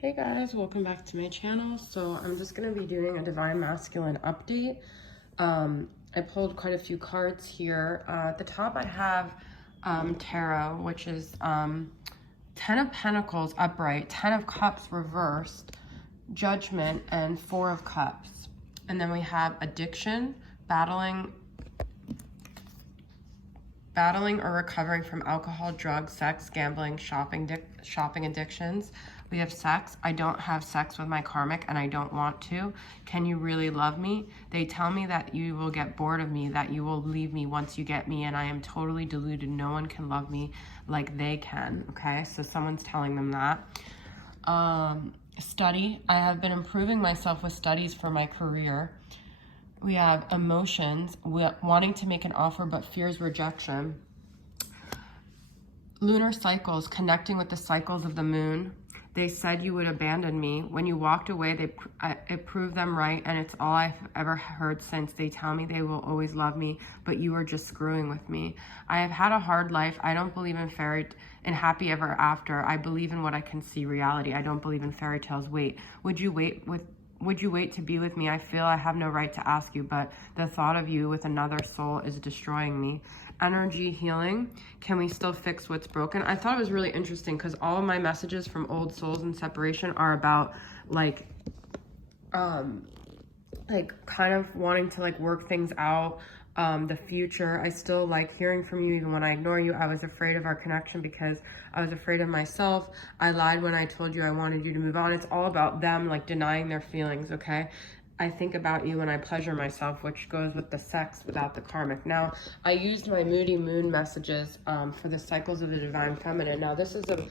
Hey guys, welcome back to my channel. So I'm just going to be doing a Divine Masculine update. I pulled quite a few cards here. At the top I have Tarot, which is 10 of Pentacles upright, 10 of Cups reversed, Judgment, and 4 of Cups. And then we have addiction, battling or recovering from alcohol, drugs, sex, gambling, shopping addictions. We have sex. I don't have sex with my karmic and I don't want to. Can you really love me? They tell me that you will get bored of me, that you will leave me once you get me, and I am totally deluded. No one can love me like they can, okay? So someone's telling them that. Study. I have been improving myself with studies for my career. We have emotions, wanting to make an offer but fears rejection. Lunar cycles, connecting with the cycles of the moon. They said you would abandon me. When you walked away, it proved them right, and it's all I've ever heard since. They tell me they will always love me, but you were just screwing with me. I have had a hard life. I don't believe in happy ever after. I believe in what I can see, reality. I don't believe in fairy tales. Wait, would you wait to be with me? I feel I have no right to ask you, but the thought of you with another soul is destroying me. Energy healing. Can we still fix what's broken? I thought it was really interesting because all of my messages from old souls and separation are about like kind of wanting to like work things out, the future. I still like hearing from you even when I ignore you. I was afraid of our connection because I was afraid of myself. I lied when I told you I wanted you to move on. It's all about them like denying their feelings, okay? I think about you when I pleasure myself, which goes with the sex without the karmic. Now, I used my Moody Moon messages for the cycles of the Divine Feminine. Now, this is a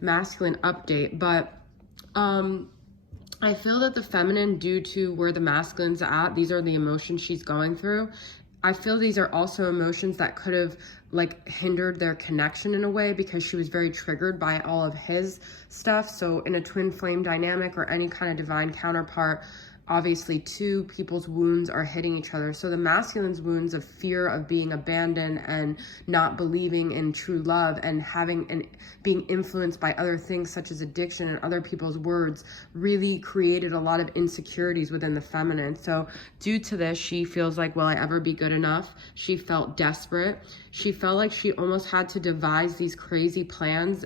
masculine update, but I feel that the feminine, due to where the masculine's at, these are the emotions she's going through. I feel these are also emotions that could have like hindered their connection in a way because she was very triggered by all of his stuff. So in a twin flame dynamic or any kind of divine counterpart, obviously two people's wounds are hitting each other. So the masculine's wounds of fear of being abandoned and not believing in true love and being influenced by other things such as addiction and other people's words really created a lot of insecurities within the feminine. So due to this, she feels like, will I ever be good enough? She felt desperate. She felt like she almost had to devise these crazy plans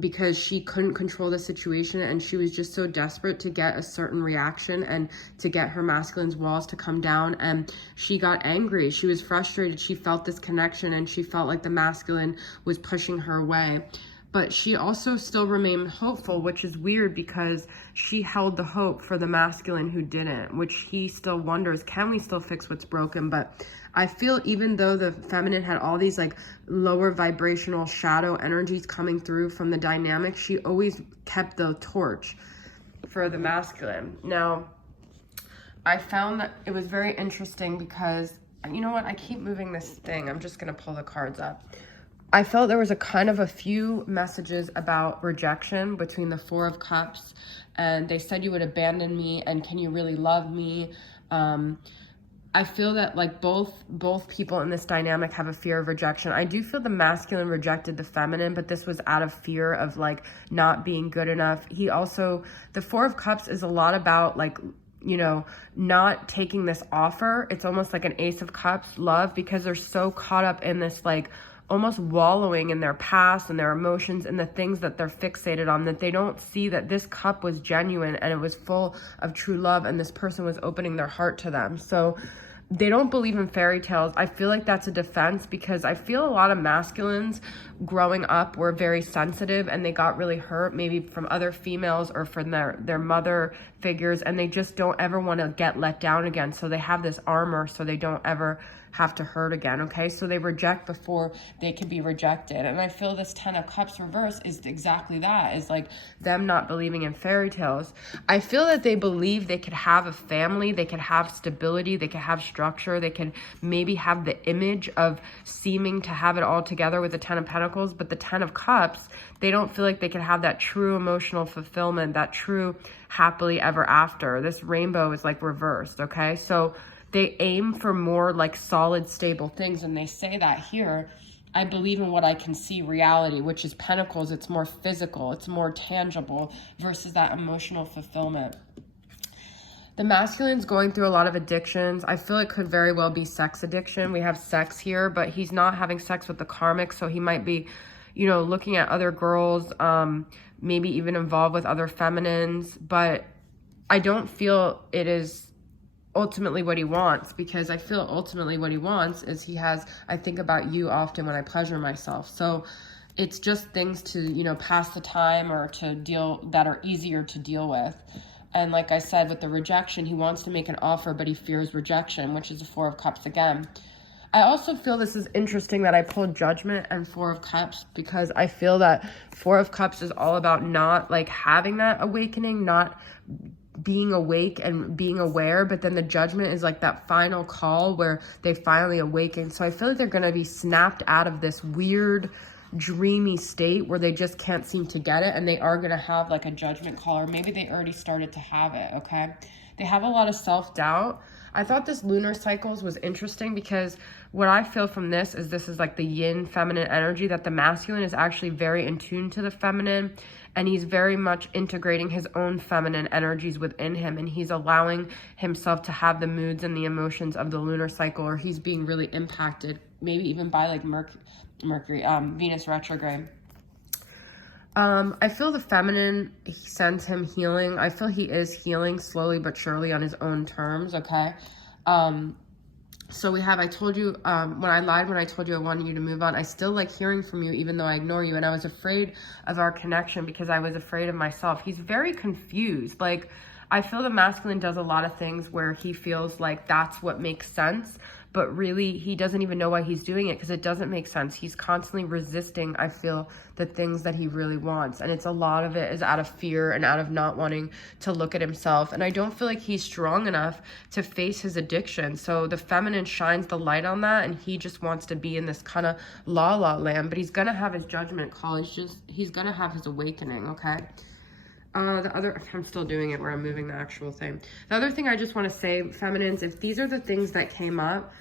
because she couldn't control the situation, and she was just so desperate to get a certain reaction and to get her masculine's walls to come down, and she got angry. She was frustrated. She felt this connection and she felt like the masculine was pushing her away. But she also still remained hopeful, which is weird because she held the hope for the masculine who didn't, which he still wonders, can we still fix what's broken? But I feel even though the feminine had all these like lower vibrational shadow energies coming through from the dynamic, she always kept the torch for the masculine. Now, I found that it was very interesting because, you know what, I keep moving this thing. I'm just going to pull the cards up. I felt there was a few messages about rejection between the 4 of Cups, and they said you would abandon me, and can you really love me? I feel that like both people in this dynamic have a fear of rejection. I do feel the masculine rejected the feminine, but this was out of fear of like not being good enough. The 4 of Cups is a lot about like, you know, not taking this offer. It's almost like an Ace of Cups love because they're so caught up in this like almost wallowing in their past and their emotions and the things that they're fixated on, that they don't see that this cup was genuine and it was full of true love and this person was opening their heart to them. So they don't believe in fairy tales. I feel like that's a defense because I feel a lot of masculines growing up were very sensitive and they got really hurt maybe from other females or from their mother figures, and they just don't ever want to get let down again. So they have this armor so they don't ever have to hurt again, okay? So they reject before they can be rejected. And I feel this 10 of Cups reverse is exactly that, is like them not believing in fairy tales. I feel that they believe they could have a family, they could have stability, they could have structure, they can maybe have the image of seeming to have it all together with the 10 of Pentacles, but the 10 of Cups, they don't feel like they can have that true emotional fulfillment, that true happily ever after. This rainbow is like reversed, okay? So they aim for more like solid, stable things, and they say that here. I believe in what I can see reality, which is Pentacles. It's more physical. It's more tangible versus that emotional fulfillment. The masculine's going through a lot of addictions. I feel it could very well be sex addiction. We have sex here, but he's not having sex with the karmic, so he might be, you know, looking at other girls, maybe even involved with other feminines, but I don't feel it is ultimately what he wants, because I feel ultimately what he wants is he has, I think about you often when I pleasure myself. So it's just things to, you know, pass the time or to deal that are easier to deal with. And like I said, with the rejection, he wants to make an offer, but he fears rejection, which is the Four of Cups again. I also feel this is interesting that I pulled Judgment and Four of Cups, because I feel that Four of Cups is all about not like having that awakening, not being awake and being aware, but then the Judgment is like that final call where they finally awaken. So I feel like they're going to be snapped out of this weird dreamy state where they just can't seem to get it, and they are going to have like a judgment call, or maybe they already started to have it. Okay, they have a lot of self-doubt. I thought this lunar cycles was interesting, because what I feel from this is like the yin feminine energy, that the masculine is actually very in tune to the feminine, and he's very much integrating his own feminine energies within him, and he's allowing himself to have the moods and the emotions of the lunar cycle, or he's being really impacted maybe even by like Venus retrograde. I feel the feminine, he sends him healing. I feel he is healing slowly but surely on his own terms, okay? So we have, I told you, when I told you I wanted you to move on, I still like hearing from you even though I ignore you, and I was afraid of our connection because I was afraid of myself. He's very confused. Like, I feel the masculine does a lot of things where he feels like that's what makes sense, but really he doesn't even know why he's doing it, because it doesn't make sense. He's constantly resisting, I feel, the things that he really wants. And it's a lot of it is out of fear and out of not wanting to look at himself. And I don't feel like he's strong enough to face his addiction. So the feminine shines the light on that, and he just wants to be in this kind of la la land, but he's going to have his judgment call. He's going to have his awakening, okay? I'm still doing it where I'm moving the actual thing. The other thing I just want to say, feminines, if these are the things that came up,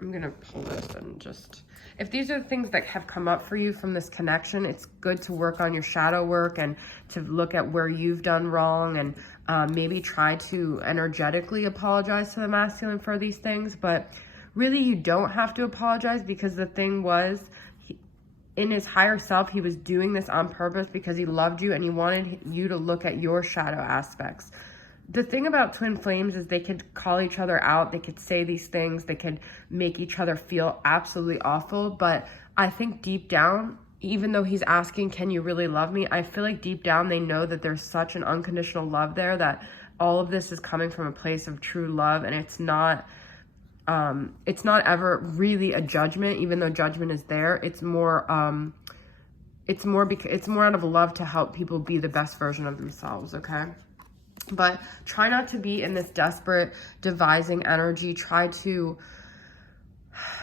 I'm going to pull this and just, if these are the things that have come up for you from this connection, it's good to work on your shadow work and to look at where you've done wrong, and maybe try to energetically apologize to the masculine for these things. But really, you don't have to apologize, because the thing was, in his higher self, he was doing this on purpose because he loved you and he wanted you to look at your shadow aspects. The thing about twin flames is they could call each other out. They could say these things. They could make each other feel absolutely awful. But I think deep down, even though he's asking, can you really love me? I feel like deep down they know that there's such an unconditional love there, that all of this is coming from a place of true love, and it's not ever really a judgment, even though judgment is there. It's more out of love to help people be the best version of themselves, okay? But try not to be in this desperate devising energy. Try to,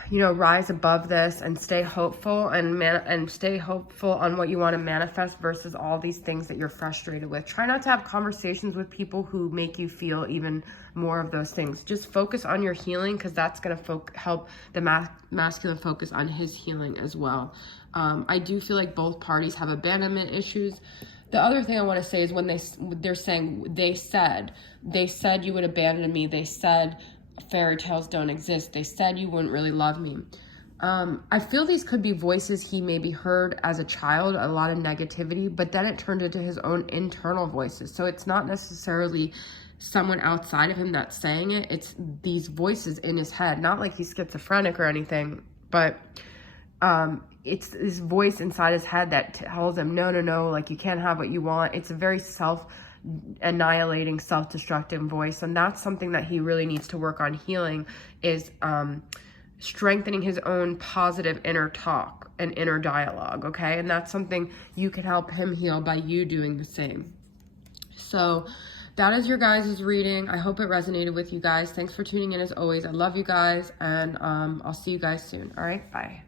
you know, rise above this and stay hopeful, and stay hopeful on what you want to manifest versus all these things that you're frustrated with. Try not to have conversations with people who make you feel even more of those things. Just focus on your healing, because that's going to help the masculine focus on his healing as well. I do feel like both parties have abandonment issues. The other thing I want to say is when they're saying, they said you would abandon me. They said fairy tales don't exist. They said you wouldn't really love me. I feel these could be voices he maybe heard as a child, a lot of negativity, but then it turned into his own internal voices. So it's not necessarily someone outside of him that's saying it. It's these voices in his head. Not like he's schizophrenic or anything, but it's this voice inside his head that tells him, no, like you can't have what you want. It's a very self-annihilating, self-destructive voice. And that's something that he really needs to work on healing, is strengthening his own positive inner talk and inner dialogue, okay? And that's something you can help him heal by you doing the same. So that is your guys' reading. I hope it resonated with you guys. Thanks for tuning in as always. I love you guys, and I'll see you guys soon. All right, bye.